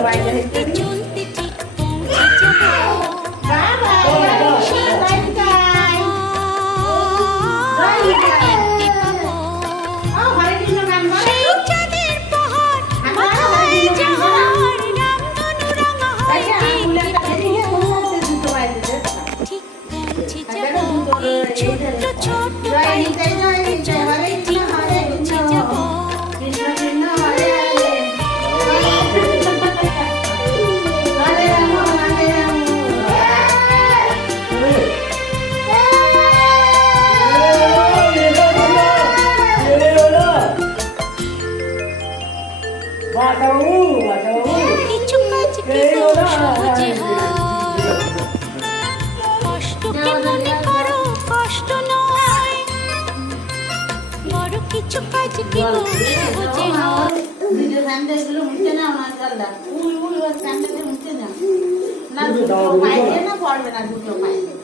চলতে ঠিক পৌঁছে যাবো সেই চাঁদের পাহাড় মাথায় যাহার রামধনু রাঙা হয় ঠিক পৌঁছে যাবো এই ছোট্ট ছোট্ট বাড়িতে চলতে ঠিক পৌঁছে যাবো কিছু কাজ কি সহজে হয় কষ্টকে মনে করো কষ্ট নয় বড় কিছু কাজ কি সহজে হয় ভিডিও স্যান্ডেলগুলো মুছতে না আমার গালদা স্যান্ডেলগুলো মুছতে না না দুটো পাইলে না পড়বে না দুটো পাইলে